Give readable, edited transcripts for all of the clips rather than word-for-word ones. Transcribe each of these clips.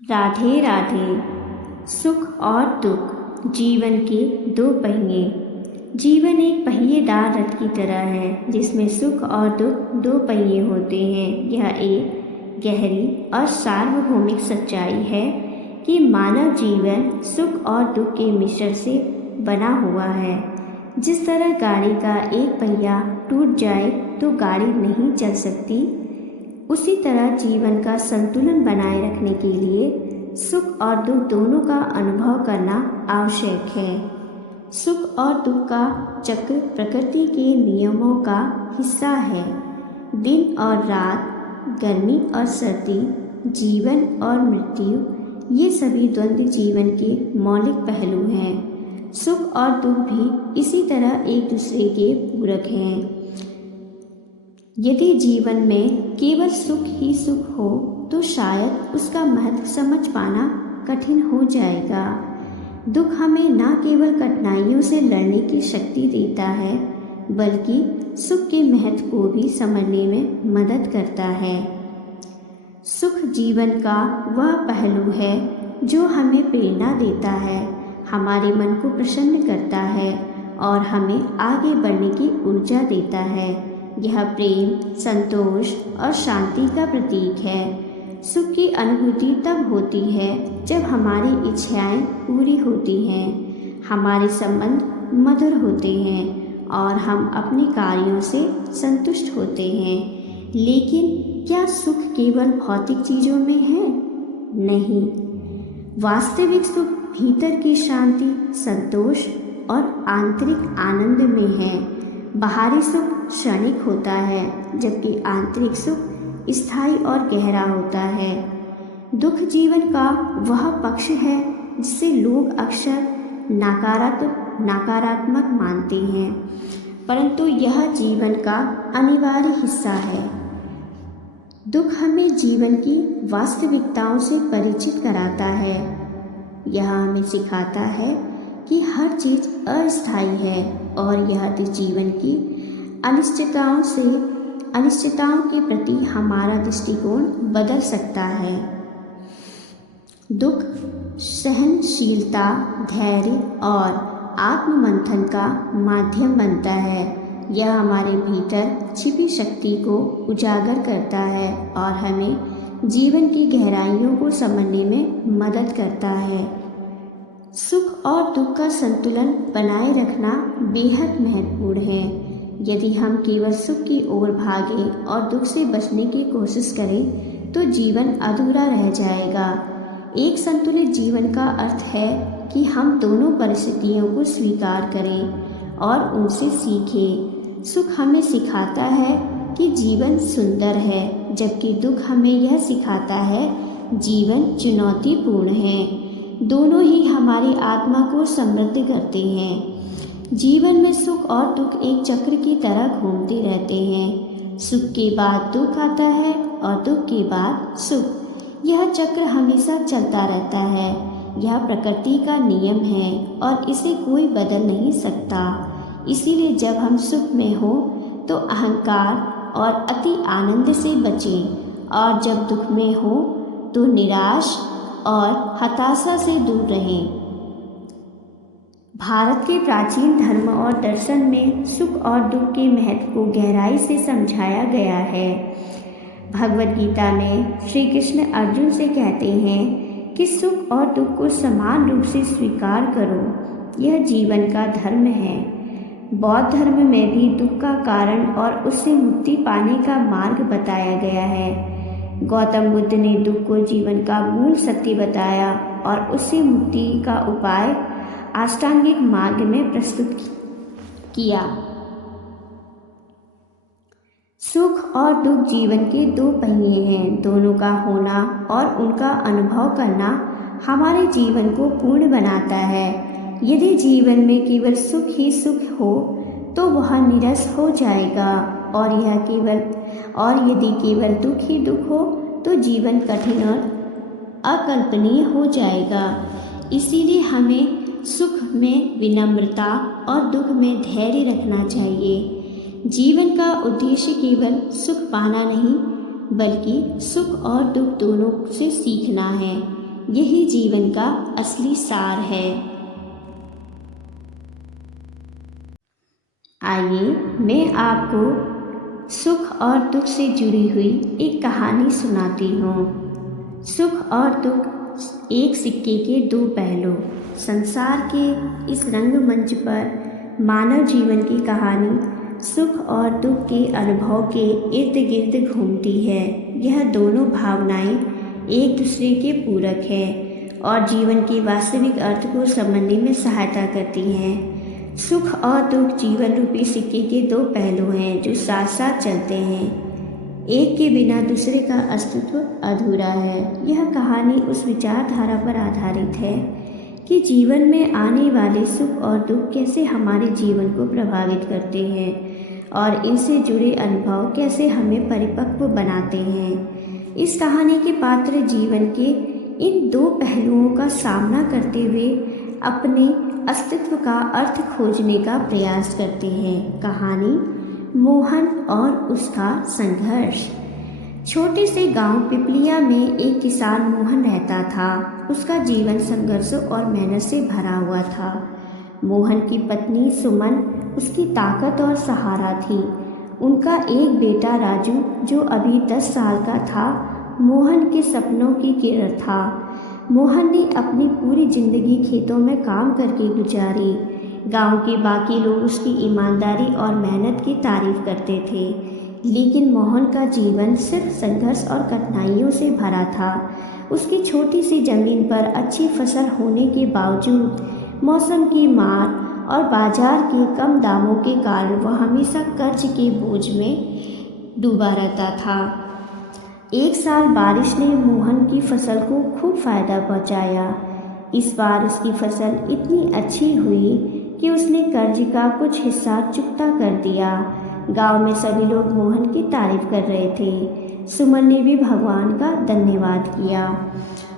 राधे राधे। सुख और दुख जीवन के दो पहिए। जीवन एक पहिएदार रथ की तरह है जिसमें सुख और दुख दो पहिए होते हैं। यह एक गहरी और सार्वभौमिक सच्चाई है कि मानव जीवन सुख और दुख के मिश्रण से बना हुआ है। जिस तरह गाड़ी का एक पहिया टूट जाए तो गाड़ी नहीं चल सकती, उसी तरह जीवन का संतुलन बनाए रखने के लिए सुख और दुख दोनों का अनुभव करना आवश्यक है। सुख और दुख का चक्र प्रकृति के नियमों का हिस्सा है। दिन और रात, गर्मी और सर्दी, जीवन और मृत्यु, ये सभी द्वंद्व जीवन के मौलिक पहलू हैं। सुख और दुख भी इसी तरह एक दूसरे के पूरक हैं। यदि जीवन में केवल सुख ही सुख हो तो शायद उसका महत्व समझ पाना कठिन हो जाएगा। दुख हमें न केवल कठिनाइयों से लड़ने की शक्ति देता है, बल्कि सुख के महत्व को भी समझने में मदद करता है। सुख जीवन का वह पहलू है जो हमें प्रेरणा देता है, हमारे मन को प्रसन्न करता है और हमें आगे बढ़ने की ऊर्जा देता है। यह प्रेम, संतोष और शांति का प्रतीक है। सुख की अनुभूति तब होती है जब हमारी इच्छाएं पूरी होती हैं, हमारे संबंध मधुर होते हैं और हम अपने कार्यों से संतुष्ट होते हैं। लेकिन क्या सुख केवल भौतिक चीज़ों में है? नहीं, वास्तविक सुख भीतर की शांति, संतोष और आंतरिक आनंद में है। बाहरी सुख क्षणिक होता है, जबकि आंतरिक सुख स्थायी और गहरा होता है। दुख जीवन का वह पक्ष है जिसे लोग अक्सर नकारात्मक मानते हैं, परंतु यह जीवन का अनिवार्य हिस्सा है। दुख हमें जीवन की वास्तविकताओं से परिचित कराता है। यह हमें सिखाता है कि हर चीज़ अस्थायी है और यह जीवन की अनिश्चितताओं के प्रति हमारा दृष्टिकोण बदल सकता है। दुख सहनशीलता, धैर्य और आत्ममंथन का माध्यम बनता है। यह हमारे भीतर छिपी शक्ति को उजागर करता है और हमें जीवन की गहराइयों को समझने में मदद करता है। सुख और दुख का संतुलन बनाए रखना बेहद महत्वपूर्ण है। यदि हम केवल सुख की ओर भागें और दुख से बचने की कोशिश करें तो जीवन अधूरा रह जाएगा। एक संतुलित जीवन का अर्थ है कि हम दोनों परिस्थितियों को स्वीकार करें और उनसे सीखें। सुख हमें सिखाता है कि जीवन सुंदर है, जबकि दुख हमें यह सिखाता है जीवन चुनौतीपूर्ण है। दोनों ही हमारी आत्मा को समृद्ध करते हैं। जीवन में सुख और दुख एक चक्र की तरह घूमते रहते हैं। सुख के बाद दुख आता है और दुख के बाद सुख। यह चक्र हमेशा चलता रहता है। यह प्रकृति का नियम है और इसे कोई बदल नहीं सकता। इसीलिए जब हम सुख में हो तो अहंकार और अति आनंद से बचें और जब दुख में हो तो निराश और हताशा से दूर रहें। भारत के प्राचीन धर्म और दर्शन में सुख और दुख के महत्व को गहराई से समझाया गया है। भगवद गीता में श्री कृष्ण अर्जुन से कहते हैं कि सुख और दुख को समान रूप से स्वीकार करो, यह जीवन का धर्म है। बौद्ध धर्म में भी दुख का कारण और उससे मुक्ति पाने का मार्ग बताया गया है। गौतम बुद्ध ने दुख को जीवन का मूल सत्य बताया और उससे मुक्ति का उपाय अष्टांगिक मार्ग में प्रस्तुत किया। सुख और दुख जीवन के दो पहिए हैं। दोनों का होना और उनका अनुभव करना हमारे जीवन को पूर्ण बनाता है। यदि जीवन में केवल सुख ही सुख हो तो वह नीरस हो जाएगा और यदि केवल दुख ही दुख हो तो जीवन कठिन और अकल्पनीय हो जाएगा। इसीलिए हमें सुख में विनम्रता और दुख में धैर्य रखना चाहिए। जीवन का उद्देश्य केवल सुख पाना नहीं, बल्कि सुख और दुख दोनों से सीखना है। यही जीवन का असली सार है। आइए मैं आपको सुख और दुख से जुड़ी हुई एक कहानी सुनाती हूँ। सुख और दुख एक सिक्के के दो पहलू। संसार के इस रंगमंच पर मानव जीवन की कहानी सुख और दुख के अनुभव के इर्द गिर्द घूमती है। यह दोनों भावनाएं एक दूसरे के पूरक हैं और जीवन के वास्तविक अर्थ को समझने में सहायता करती हैं। सुख और दुख जीवन रूपी सिक्के के दो पहलू हैं जो साथ साथ चलते हैं। एक के बिना दूसरे का अस्तित्व अधूरा है। यह कहानी उस विचारधारा पर आधारित है कि जीवन में आने वाले सुख और दुख कैसे हमारे जीवन को प्रभावित करते हैं और इनसे जुड़े अनुभव कैसे हमें परिपक्व बनाते हैं। इस कहानी के पात्र जीवन के इन दो पहलुओं का सामना करते हुए अपने अस्तित्व का अर्थ खोजने का प्रयास करते हैं। कहानी मोहन और उसका संघर्ष। छोटे से गांव पिपलिया में एक किसान मोहन रहता था। उसका जीवन संघर्षों और मेहनत से भरा हुआ था। मोहन की पत्नी सुमन उसकी ताकत और सहारा थी। उनका एक बेटा राजू जो अभी 10 साल का था मोहन के सपनों की किरण था। मोहन ने अपनी पूरी जिंदगी खेतों में काम करके गुजारी। गांव के बाकी लोग उसकी ईमानदारी और मेहनत की तारीफ करते थे, लेकिन मोहन का जीवन सिर्फ संघर्ष और कठिनाइयों से भरा था। उसकी छोटी सी जमीन पर अच्छी फसल होने के बावजूद मौसम की मार और बाजार के कम दामों के कारण वह हमेशा कर्ज के बोझ में डूबा रहता था। एक साल बारिश ने मोहन की फसल को खूब फायदा पहुंचाया। इस बार उसकी फसल इतनी अच्छी हुई कि उसने कर्ज का कुछ हिस्सा चुकता कर दिया। गांव में सभी लोग मोहन की तारीफ कर रहे थे। सुमन ने भी भगवान का धन्यवाद किया।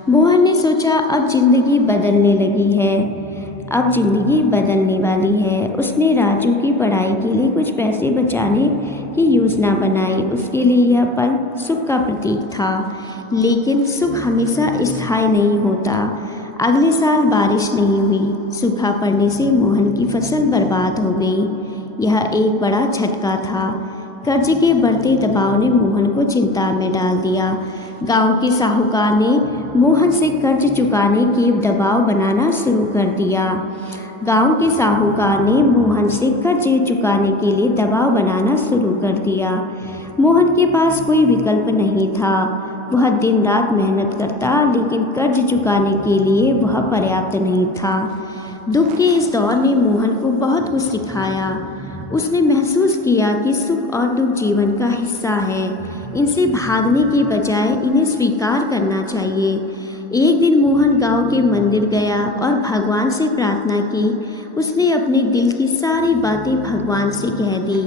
मोहन ने सोचा अब जिंदगी बदलने लगी है, अब जिंदगी बदलने वाली है। उसने राजू की पढ़ाई के लिए कुछ पैसे बचाने की योजना बनाई। उसके लिए यह पल सुख का प्रतीक था, लेकिन सुख हमेशा स्थायी नहीं होता। अगले साल बारिश नहीं हुई। सूखा पड़ने से मोहन की फसल बर्बाद हो गई। यह एक बड़ा झटका था। कर्ज के बढ़ते दबाव ने मोहन को चिंता में डाल दिया। गांव के साहूकार ने मोहन से कर्ज चुकाने के दबाव बनाना शुरू कर दिया। गांव के साहूकार ने मोहन से कर्ज चुकाने के लिए दबाव बनाना शुरू कर दिया। मोहन के पास कोई विकल्प नहीं था। वह दिन रात मेहनत करता, लेकिन कर्ज चुकाने के लिए वह पर्याप्त नहीं था। दुख के इस दौर ने मोहन को बहुत कुछ सिखाया। उसने महसूस किया कि सुख और दुख जीवन का हिस्सा है। इनसे भागने के बजाय इन्हें स्वीकार करना चाहिए। एक दिन मोहन गांव के मंदिर गया और भगवान से प्रार्थना की। उसने अपने दिल की सारी बातें भगवान से कह दी।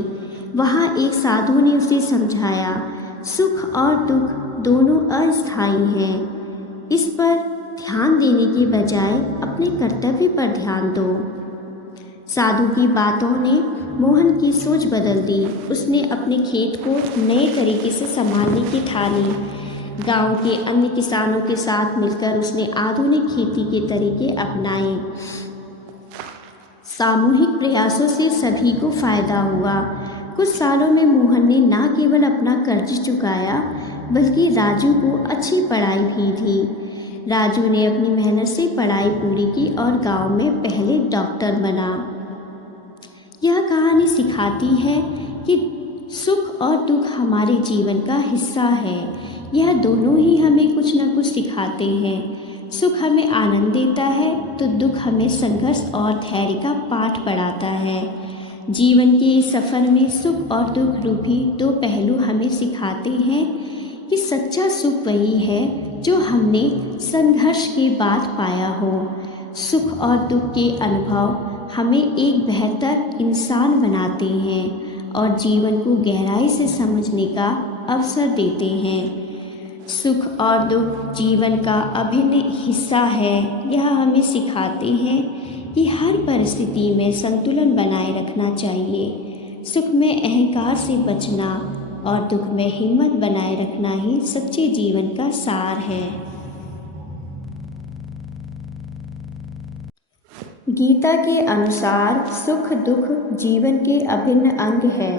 वहाँ एक साधु ने उसे समझाया, सुख और दुख दोनों अस्थायी हैं। इस पर ध्यान देने के बजाय अपने कर्तव्य पर ध्यान दो। साधु की बातों ने मोहन की सोच बदल दी। उसने अपने खेत को नए तरीके से संभालने की ठानी। गांव के अन्य किसानों के साथ मिलकर उसने आधुनिक खेती के तरीके अपनाए। सामूहिक प्रयासों से सभी को फायदा हुआ। कुछ सालों में मोहन ने न केवल अपना कर्ज चुकाया, बल्कि राजू को अच्छी पढ़ाई भी दी। राजू ने अपनी मेहनत से पढ़ाई पूरी की और गांव में पहले डॉक्टर बना। यह कहानी सिखाती है कि सुख और दुख हमारे जीवन का हिस्सा है। यह दोनों ही हमें कुछ न कुछ सिखाते हैं। सुख हमें आनंद देता है तो दुख हमें संघर्ष और धैर्य का पाठ पढ़ाता है। जीवन के इस सफ़र में सुख और दुख रूपी दो पहलू हमें सिखाते हैं कि सच्चा सुख वही है जो हमने संघर्ष के बाद पाया हो। सुख और दुख के अनुभव हमें एक बेहतर इंसान बनाते हैं और जीवन को गहराई से समझने का अवसर देते हैं। सुख और दुख जीवन का अभिन्न हिस्सा है। यह हमें सिखाते हैं कि हर परिस्थिति में संतुलन बनाए रखना चाहिए। सुख में अहंकार से बचना और दुख में हिम्मत बनाए रखना ही सच्चे जीवन का सार है। गीता के अनुसार सुख दुख जीवन के अभिन्न अंग है।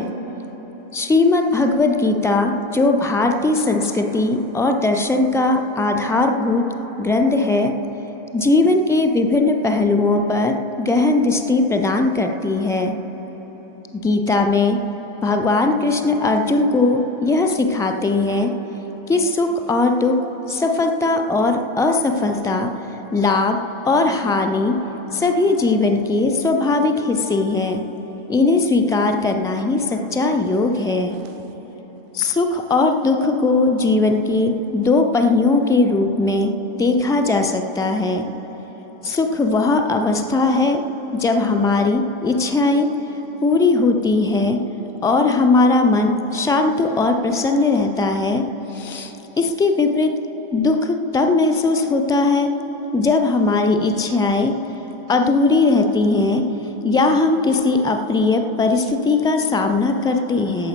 श्रीमद् भगवद गीता, जो भारतीय संस्कृति और दर्शन का आधारभूत ग्रंथ है, जीवन के विभिन्न पहलुओं पर गहन दृष्टि प्रदान करती है। गीता में भगवान कृष्ण अर्जुन को यह सिखाते हैं कि सुख और दुख, सफलता और असफलता, लाभ और हानि सभी जीवन के स्वाभाविक हिस्से हैं। इन्हें स्वीकार करना ही सच्चा योग है। सुख और दुख को जीवन के दो पहियों के रूप में देखा जा सकता है। सुख वह अवस्था है जब हमारी इच्छाएं पूरी होती है और हमारा मन शांत और प्रसन्न रहता है। इसके विपरीत दुख तब महसूस होता है जब हमारी इच्छाएं अधूरी रहती हैं या हम किसी अप्रिय परिस्थिति का सामना करते हैं।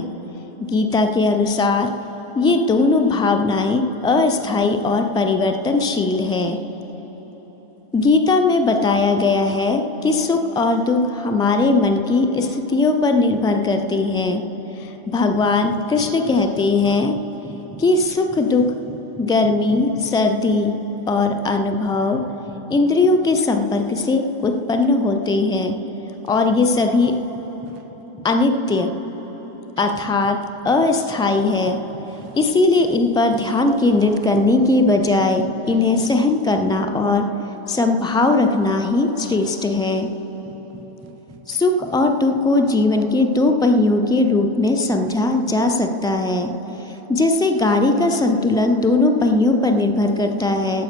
गीता के अनुसार ये दोनों भावनाएं अस्थायी और परिवर्तनशील है। गीता में बताया गया है कि सुख और दुख हमारे मन की स्थितियों पर निर्भर करते हैं। भगवान कृष्ण कहते हैं कि सुख दुख गर्मी, सर्दी और अनुभव इंद्रियों के संपर्क से उत्पन्न होते हैं और ये सभी अनित्य अर्थात अस्थायी है। इसीलिए इन पर ध्यान केंद्रित करने के बजाय इन्हें सहन करना और संभाव रखना ही श्रेष्ठ है। सुख और दुख को जीवन के दो पहियों के रूप में समझा जा सकता है। जैसे गाड़ी का संतुलन दोनों पहियों पर निर्भर करता है,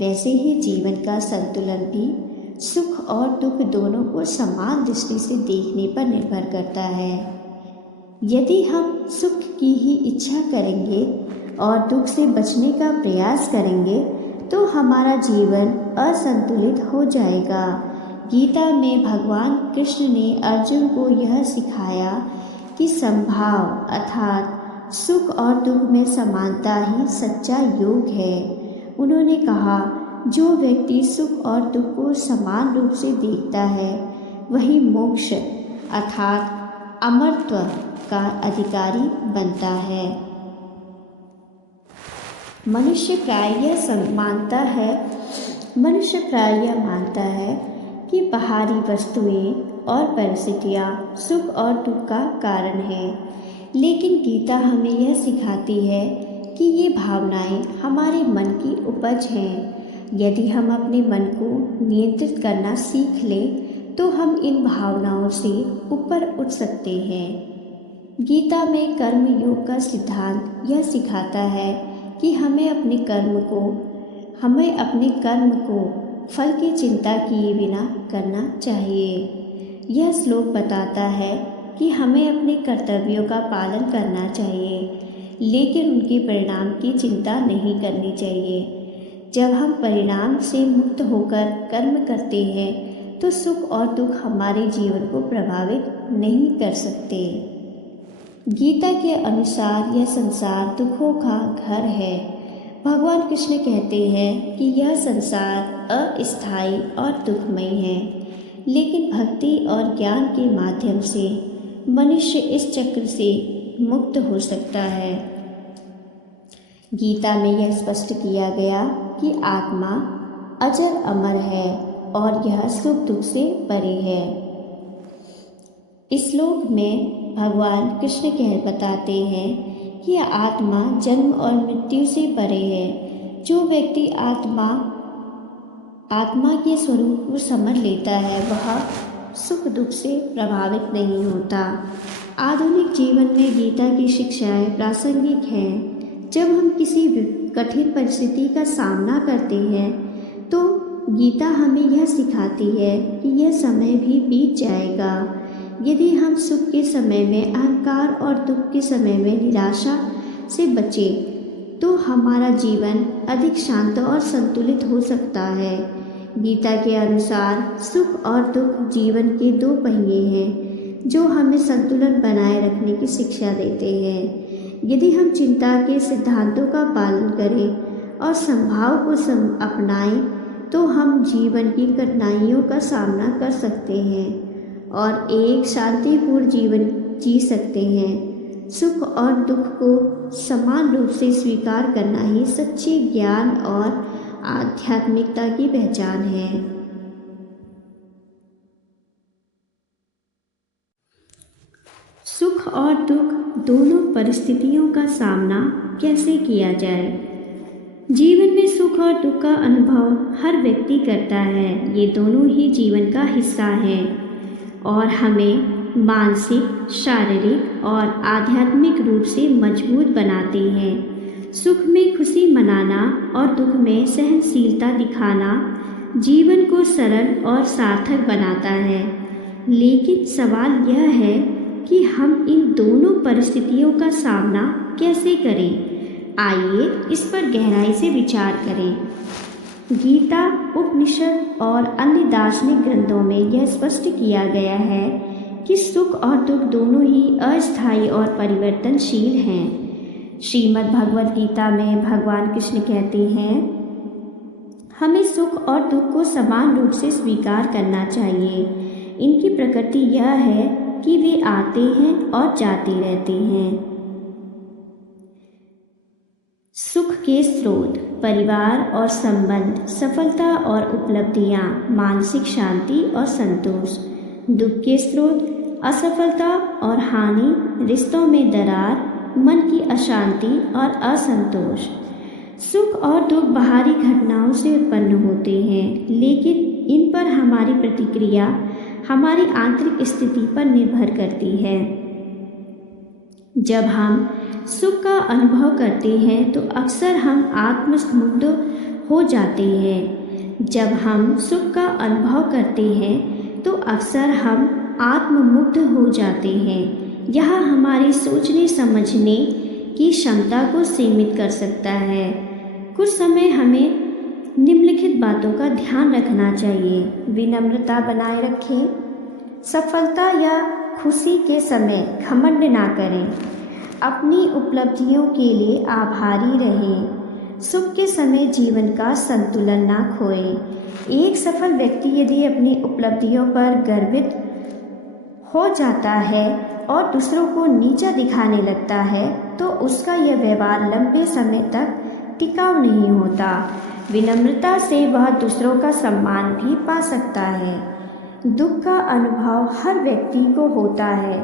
वैसे ही जीवन का संतुलन भी सुख और दुख दोनों को समान दृष्टि से देखने पर निर्भर करता है। यदि हम सुख की ही इच्छा करेंगे और दुख से बचने का प्रयास करेंगे तो हमारा जीवन असंतुलित हो जाएगा। गीता में भगवान कृष्ण ने अर्जुन को यह सिखाया कि संभाव अर्थात सुख और दुख में समानता ही सच्चा योग है। उन्होंने कहा, जो व्यक्ति सुख और दुख को समान रूप से देखता है वही मोक्ष अर्थात अमरत्व का अधिकारी बनता है। मनुष्य प्राय यह मानता है कि बाहरी वस्तुएं और परिस्थितियां सुख और दुख का कारण है, लेकिन गीता हमें यह सिखाती है कि ये भावनाएं हमारे मन की उपज हैं। यदि हम अपने मन को नियंत्रित करना सीख लें तो हम इन भावनाओं से ऊपर उठ सकते हैं। गीता में कर्म योग का सिद्धांत यह सिखाता है कि हमें अपने कर्म को फल की चिंता किए बिना करना चाहिए। यह श्लोक बताता है कि हमें अपने कर्तव्यों का पालन करना चाहिए, लेकिन उनके परिणाम की चिंता नहीं करनी चाहिए। जब हम परिणाम से मुक्त होकर कर्म करते हैं तो सुख और दुख हमारे जीवन को प्रभावित नहीं कर सकते। गीता के अनुसार यह संसार दुखों का घर है। भगवान कृष्ण कहते हैं कि यह संसार अस्थायी और दुखमय है, लेकिन भक्ति और ज्ञान के माध्यम से मनुष्य इस चक्र से मुक्त हो सकता है। गीता में यह स्पष्ट किया गया कि आत्मा अजर अमर है और यह सुख दुख से परे है। इस श्लोक में भगवान कृष्ण बताते हैं कि आत्मा जन्म और मृत्यु से परे है। जो व्यक्ति आत्मा के स्वरूप को समझ लेता है वह सुख दुख से प्रभावित नहीं होता। आधुनिक जीवन में गीता की शिक्षाएं प्रासंगिक हैं। जब हम किसी कठिन परिस्थिति का सामना करते हैं तो गीता हमें यह सिखाती है कि यह समय भी बीत जाएगा। यदि हम सुख के समय में अहंकार और दुख के समय में निराशा से बचें तो हमारा जीवन अधिक शांत और संतुलित हो सकता है। गीता के अनुसार सुख और दुख जीवन के दो पहिए हैं जो हमें संतुलन बनाए रखने की शिक्षा देते हैं। यदि हम चिंता के सिद्धांतों का पालन करें और संभाव को अपनाएं तो हम जीवन की कठिनाइयों का सामना कर सकते हैं और एक शांतिपूर्ण जीवन जी सकते हैं। सुख और दुख को समान रूप से स्वीकार करना ही सच्चे ज्ञान और आध्यात्मिकता की पहचान है। सुख और दुख दोनों परिस्थितियों का सामना कैसे किया जाए। जीवन में सुख और दुख का अनुभव हर व्यक्ति करता है। ये दोनों ही जीवन का हिस्सा हैं और हमें मानसिक, शारीरिक और आध्यात्मिक रूप से मजबूत बनाते हैं। सुख में खुशी मनाना और दुख में सहनशीलता दिखाना जीवन को सरल और सार्थक बनाता है। लेकिन सवाल यह है कि हम इन दोनों परिस्थितियों का सामना कैसे करें। आइए इस पर गहराई से विचार करें। गीता, उपनिषद और अन्य दार्शनिक ग्रंथों में यह स्पष्ट किया गया है कि सुख और दुख दोनों ही अस्थायी और परिवर्तनशील हैं। श्रीमद् भगवद गीता में भगवान कृष्ण कहते हैं, हमें सुख और दुख को समान रूप से स्वीकार करना चाहिए। इनकी प्रकृति यह है कि वे आते हैं और जाते रहते हैं। सुख के स्रोत परिवार और संबंध, सफलता और उपलब्धियां, मानसिक शांति और संतोष। दुख के स्रोत असफलता और हानि, रिश्तों में दरार, मन की अशांति और असंतोष। सुख और दुख बाहरी घटनाओं से उत्पन्न होते हैं, लेकिन इन पर हमारी प्रतिक्रिया हमारी आंतरिक स्थिति पर निर्भर करती है। जब हम सुख का अनुभव करते हैं तो अक्सर हम आत्ममुग्ध हो जाते हैं। जब हम सुख का अनुभव करते हैं तो अक्सर हम आत्ममुग्ध हो जाते हैं। यह हमारी सोचने समझने की क्षमता को सीमित कर सकता है। कुछ समय हमें निम्नलिखित बातों का ध्यान रखना चाहिए। विनम्रता बनाए रखें। सफलता या खुशी के समय घमंड ना करें। अपनी उपलब्धियों के लिए आभारी रहें। सुख के समय जीवन का संतुलन ना खोएं। एक सफल व्यक्ति यदि अपनी उपलब्धियों पर गर्वित हो जाता है और दूसरों को नीचा दिखाने लगता है तो उसका यह व्यवहार लंबे समय तक टिकाऊ नहीं होता। विनम्रता से वह दूसरों का सम्मान भी पा सकता है। दुख का अनुभव हर व्यक्ति को होता है,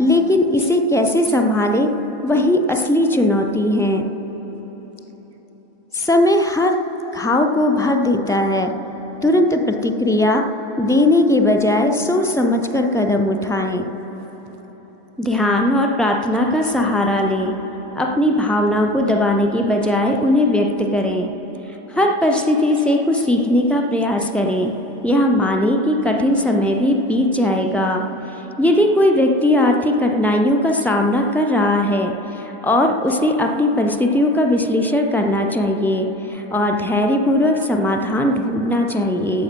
लेकिन इसे कैसे संभाले वही असली चुनौती है। समय हर घाव को भर देता है। तुरंत प्रतिक्रिया देने के बजाय सोच समझकर कदम उठाएं। ध्यान और प्रार्थना का सहारा लें। अपनी भावनाओं को दबाने के बजाय उन्हें व्यक्त करें। हर परिस्थिति से कुछ सीखने का प्रयास करें। यह माने कि कठिन समय भी बीत जाएगा। यदि कोई व्यक्ति आर्थिक कठिनाइयों का सामना कर रहा है और उसे अपनी परिस्थितियों का विश्लेषण करना चाहिए और धैर्यपूर्वक समाधान ढूंढना चाहिए।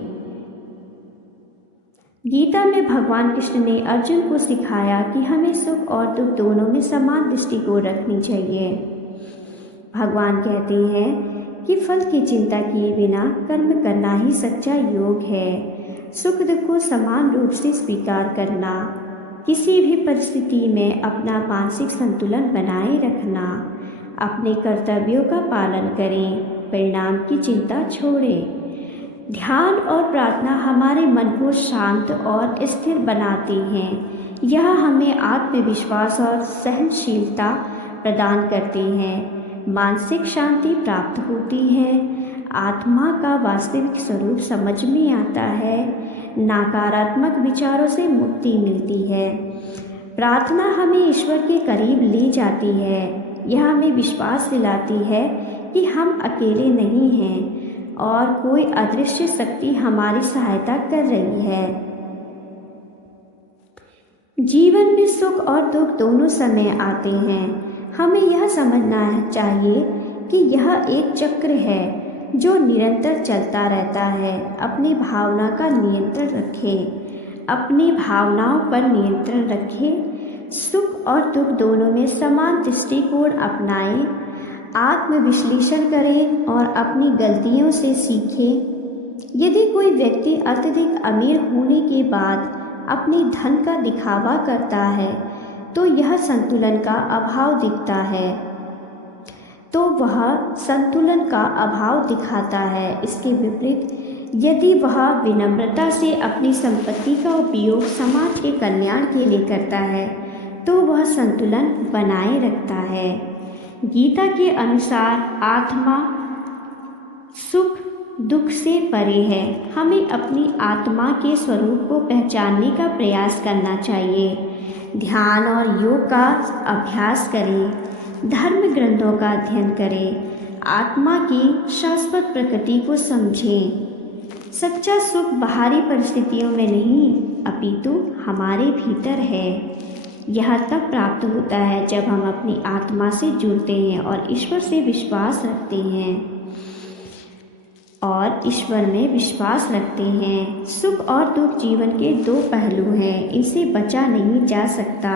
गीता में भगवान कृष्ण ने अर्जुन को सिखाया कि हमें सुख और दुख दोनों में समान दृष्टिकोण रखनी चाहिए। भगवान कहते हैं कि फल की चिंता किए बिना कर्म करना ही सच्चा योग है। सुख दुख को समान रूप से स्वीकार करना, किसी भी परिस्थिति में अपना मानसिक संतुलन बनाए रखना, अपने कर्तव्यों का पालन करें, परिणाम की चिंता छोड़ें। ध्यान और प्रार्थना हमारे मन को शांत और स्थिर बनाती हैं। यह हमें आत्मविश्वास और सहनशीलता प्रदान करते हैं। मानसिक शांति प्राप्त होती है। आत्मा का वास्तविक स्वरूप समझ में आता है। नकारात्मक विचारों से मुक्ति मिलती है। प्रार्थना हमें ईश्वर के करीब ले जाती है। यह हमें विश्वास दिलाती है कि हम अकेले नहीं हैं और कोई अदृश्य शक्ति हमारी सहायता कर रही है। जीवन में सुख और दुख दोनों समय आते हैं। हमें यह समझना चाहिए कि यह एक चक्र है जो निरंतर चलता रहता है। अपनी भावना का नियंत्रण रखें। अपनी भावनाओं पर नियंत्रण रखें। सुख और दुख दोनों में समान दृष्टिकोण अपनाएं। आत्मविश्लेषण करें और अपनी गलतियों से सीखें। यदि कोई व्यक्ति अत्यधिक अमीर होने के बाद अपने धन का दिखावा करता है तो यह संतुलन का अभाव दिखता है, तो वह संतुलन का अभाव दिखाता है। इसके विपरीत यदि वह विनम्रता से अपनी संपत्ति का उपयोग समाज के कल्याण के लिए करता है तो वह संतुलन बनाए रखता है। गीता के अनुसार आत्मा सुख दुख से परे है। हमें अपनी आत्मा के स्वरूप को पहचानने का प्रयास करना चाहिए। ध्यान और योग का अभ्यास करें, धर्म ग्रंथों का अध्ययन करें, आत्मा की शाश्वत प्रकृति को समझें। सच्चा सुख बाहरी परिस्थितियों में नहीं अपितु हमारे भीतर है। यह तब प्राप्त होता है जब हम अपनी आत्मा से जुड़ते हैं और ईश्वर से विश्वास रखते हैं सुख और दुख जीवन के दो पहलू हैं, इनसे बचा नहीं जा सकता,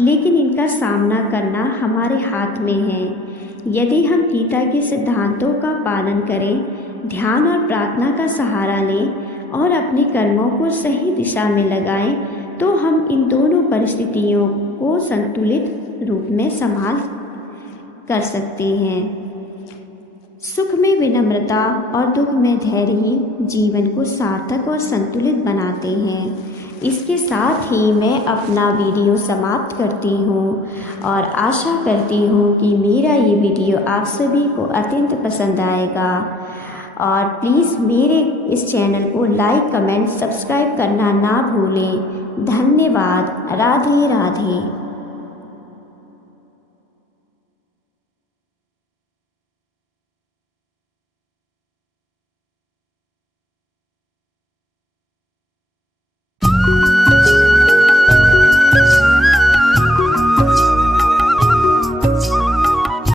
लेकिन इनका सामना करना हमारे हाथ में है। यदि हम गीता के सिद्धांतों का पालन करें, ध्यान और प्रार्थना का सहारा लें और अपने कर्मों को सही दिशा में लगाएं, तो हम इन दोनों परिस्थितियों को संतुलित रूप में संभाल कर सकते हैं। सुख में विनम्रता और दुख में धैर्य ही जीवन को सार्थक और संतुलित बनाते हैं। इसके साथ ही मैं अपना वीडियो समाप्त करती हूँ और आशा करती हूँ कि मेरा ये वीडियो आप सभी को अत्यंत पसंद आएगा। और प्लीज़ मेरे इस चैनल को लाइक, कमेंट, सब्सक्राइब करना ना भूलें। धन्यवाद। राधे राधे।